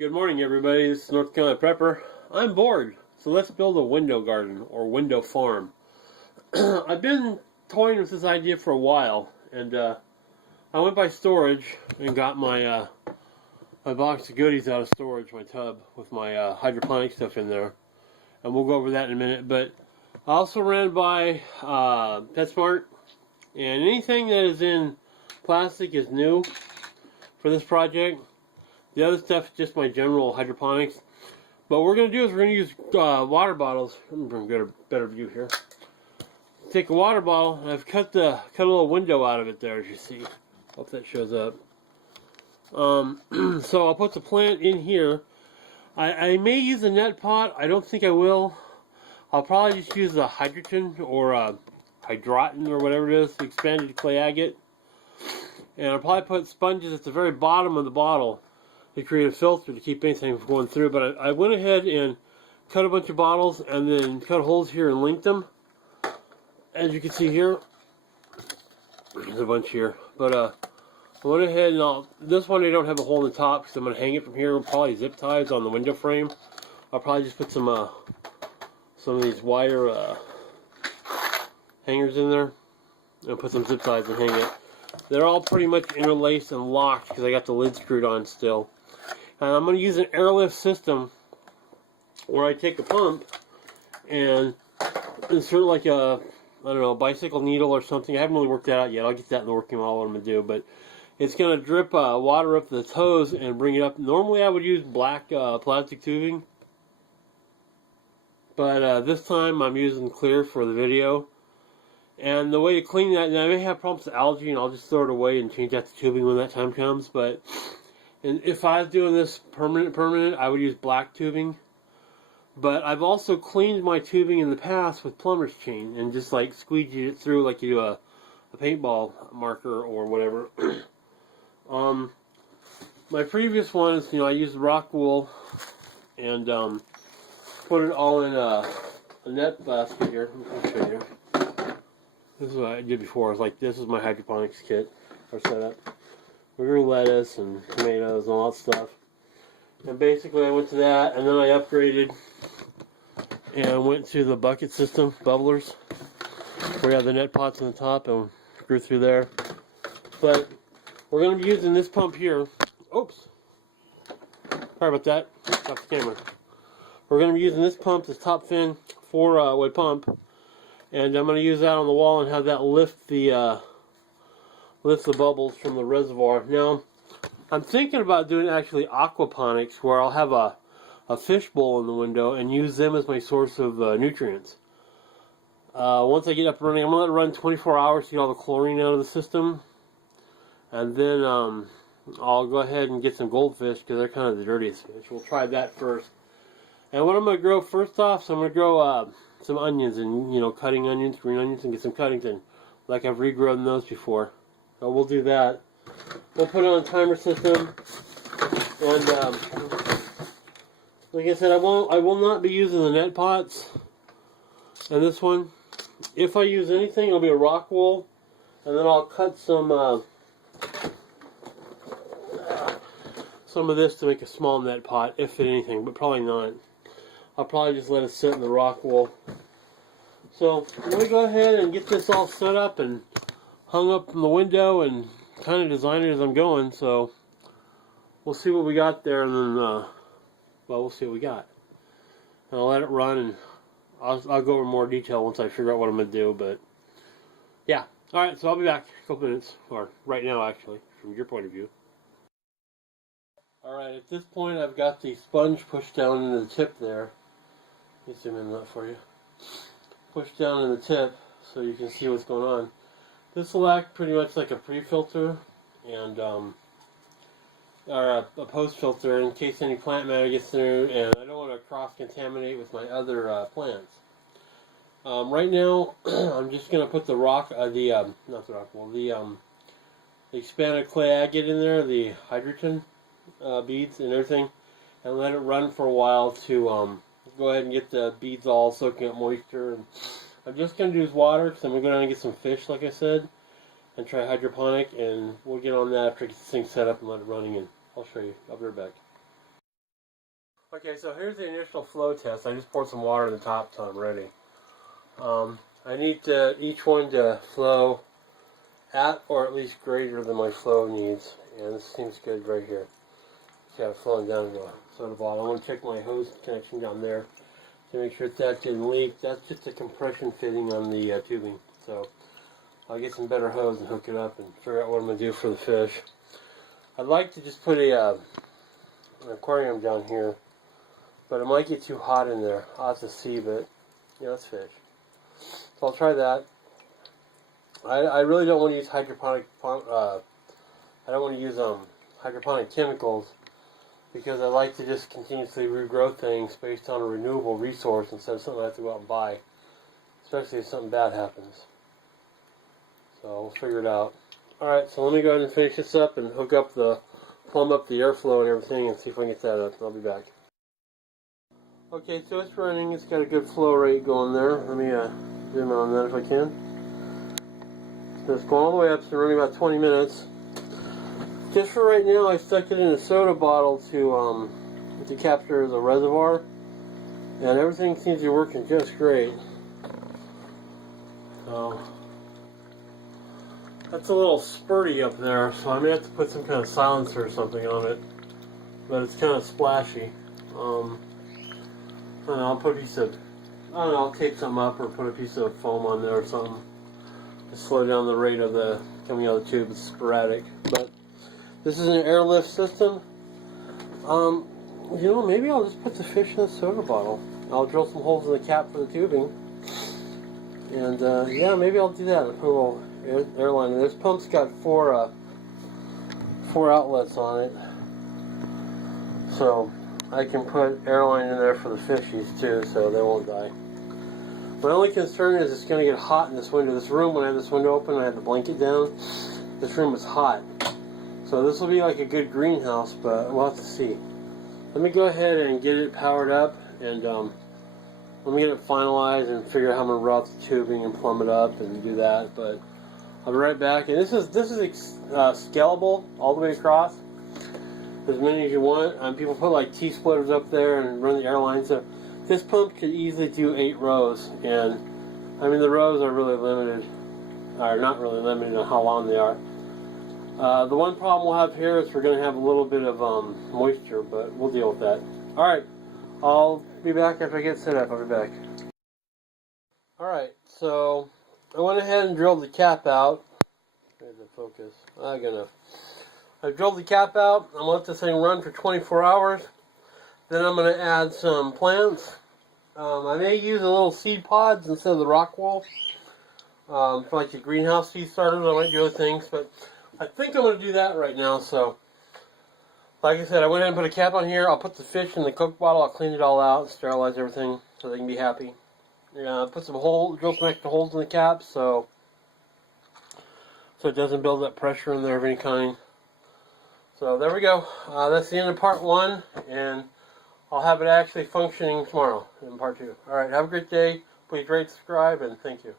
Good morning, everybody. This is North Carolina Prepper. I'm bored, so let's build a window garden or window farm. I've been toying with this idea for a while, and I went by storage and got my box of goodies out of storage, my tub with my hydroponic stuff in there, and we'll go over that in a minute. But I also ran by PetSmart, and anything that is in plastic is new for this project. The other stuff is just my general hydroponics. But what we're going to do is we're going to use water bottles. I'm going to get a better view here. Take a water bottle, and I've cut a little window out of it there, as you see. Hope that shows up. So I'll put the plant in here. I may use a net pot. I don't think I will. I'll probably just use a hydrogen or hydroton or whatever it is, expanded clay agate. And I'll probably put sponges at the very bottom of the bottle to create a filter to keep anything from going through. But I went ahead and cut a bunch of bottles and then cut holes here and linked them. As you can see here, there's a bunch here. But I went ahead and this one I don't have a hole in the top because I'm going to hang it from here. Probably zip ties on the window frame. I'll probably just put some of these wire hangers in there and put some zip ties and hang it. They're all pretty much interlaced and locked because I got the lid screwed on still. And I'm going to use an airlift system where I take a pump and insert like a, I don't know, bicycle needle or something. I haven't really worked that out yet. I'll get that in the working model what I'm going to do. But it's going to drip water up the toes and bring it up. Normally I would use black plastic tubing. But this time I'm using clear for the video. And the way to clean that, and I may have problems with algae, and I'll just throw it away and change out the tubing when that time comes. But if I was doing this permanent, I would use black tubing. But I've also cleaned my tubing in the past with plumber's chain and just like squeegee it through like you do a paintball marker or whatever. My previous ones, I used rock wool and put it all in a net basket here. I'll show you. This is what I did before. I was like, this is my hydroponics kit or setup. We grew lettuce and tomatoes and all that stuff. And basically I went to that, and then I upgraded and went to the bucket system, bubblers, where you have the net pots on the top and grew through there. But we're going to be using this pump here. Oops. Sorry about that. Off the camera. We're going to be using this pump, this top fin, 4-way pump. And I'm going to use that on the wall and have that lift the bubbles from the reservoir. Now, I'm thinking about doing actually aquaponics, where I'll have a fish bowl in the window and use them as my source of nutrients. Once I get up and running, I'm going to let it run 24 hours to get all the chlorine out of the system. And then I'll go ahead and get some goldfish because they're kind of the dirtiest fish. We'll try that first. And what I'm going to grow first off, so I'm going to grow some onions and, cutting onions, green onions, and get some cuttings in. Like I've regrown those before. So we'll do that. We'll put it on a timer system. And, like I said, I will not be using the net pots in this one. If I use anything, it'll be a rock wool. And then I'll cut some of this to make a small net pot, if anything, but probably not. I'll probably just let it sit in the rock wool. So I'm going to go ahead and get this all set up and hung up in the window and kind of design it as I'm going. So we'll see what we got there, and then we'll see what we got. And I'll let it run, and I'll go over more detail once I figure out what I'm going to do. But yeah, all right. So I'll be back in a couple minutes, or right now actually, from your point of view. All right. At this point, I've got the sponge pushed down into the tip there. Let me zoom in that for you. Push down in the tip so you can see what's going on. This will act pretty much like a pre-filter and or a post-filter in case any plant matter gets through, and I don't want to cross-contaminate with my other plants. Right now, I'm just going to put the expanded clay agate in there, the hydrogen beads and everything, and let it run for a while to go ahead and get the beads all soaking up moisture. And I'm just going to use water because I'm going to go down and get some fish, like I said, and try hydroponic, and we'll get on that after I get this thing set up and let it running, and I'll show you. I'll be right back. Okay, so here's the initial flow test. I just poured some water in the top so I'm ready. I need each one to flow at or at least greater than my flow needs. And this seems good right here. See how it's flowing down into a soda bottle. I want to check my hose connection down there to make sure that didn't leak. That's just a compression fitting on the tubing. So I'll get some better hose and hook it up and figure out what I'm going to do for the fish. I'd like to just put an aquarium down here, but it might get too hot in there. I'll have to see, but yeah, let's fish. So I'll try that. I really don't want to use hydroponic. I don't want to use hydroponic chemicals because I like to just continuously regrow things based on a renewable resource instead of something I have to go out and buy, especially if something bad happens. So we'll figure it out. Alright, so let me go ahead and finish this up and plumb up the airflow and everything and see if I can get that up. I'll be back. Okay, so it's running. It's got a good flow rate going there. Let me zoom in on that if I can. So it's going all the way up, so running about 20 minutes. Just for right now, I stuck it in a soda bottle to capture the reservoir, and everything seems to be working just great. So that's a little spurty up there, so I may have to put some kind of silencer or something on it. But it's kind of splashy. I don't know, I'll put a piece of, I don't know, I'll tape something up or put a piece of foam on there or something to slow down the rate of the coming out of the tube. It's sporadic, but this is an airlift system. You know, maybe I'll just put the fish in a soda bottle. I'll drill some holes in the cap for the tubing, and yeah, maybe I'll do that. Put a little airline. And this pump's got four outlets on it, so I can put airline in there for the fishies too, so they won't die. My only concern is it's going to get hot in this window. This room, when I had this window open, I had the blanket down. This room was hot. So this will be like a good greenhouse, but we'll have to see. Let me go ahead and get it powered up, and let me get it finalized and figure out how I'm going to route the tubing and plumb it up and do that. But I'll be right back. And this is scalable all the way across, as many as you want. People put like T-splitters up there and run the airline. So this pump could easily do 8 rows, and I mean the rows are really limited, or not really limited on how long they are. The one problem we'll have here is we're going to have a little bit of moisture, but we'll deal with that. Alright, I'll be back after I get set up. I'll be back. Alright, so I went ahead and drilled the cap out. There's the focus. Good enough. I drilled the cap out. I'm going to let this thing run for 24 hours. Then I'm going to add some plants. I may use a little seed pods instead of the rock wool. For like the greenhouse seed starters, I might do other things, but I think I'm going to do that right now. So, like I said, I went ahead and put a cap on here. I'll put the fish in the Coke bottle. I'll clean it all out, sterilize everything so they can be happy. Put some drill some extra holes in the cap so it doesn't build up pressure in there of any kind. So there we go. That's the end of part 1, and I'll have it actually functioning tomorrow in part 2. Alright, have a great day. Please rate, subscribe, and thank you.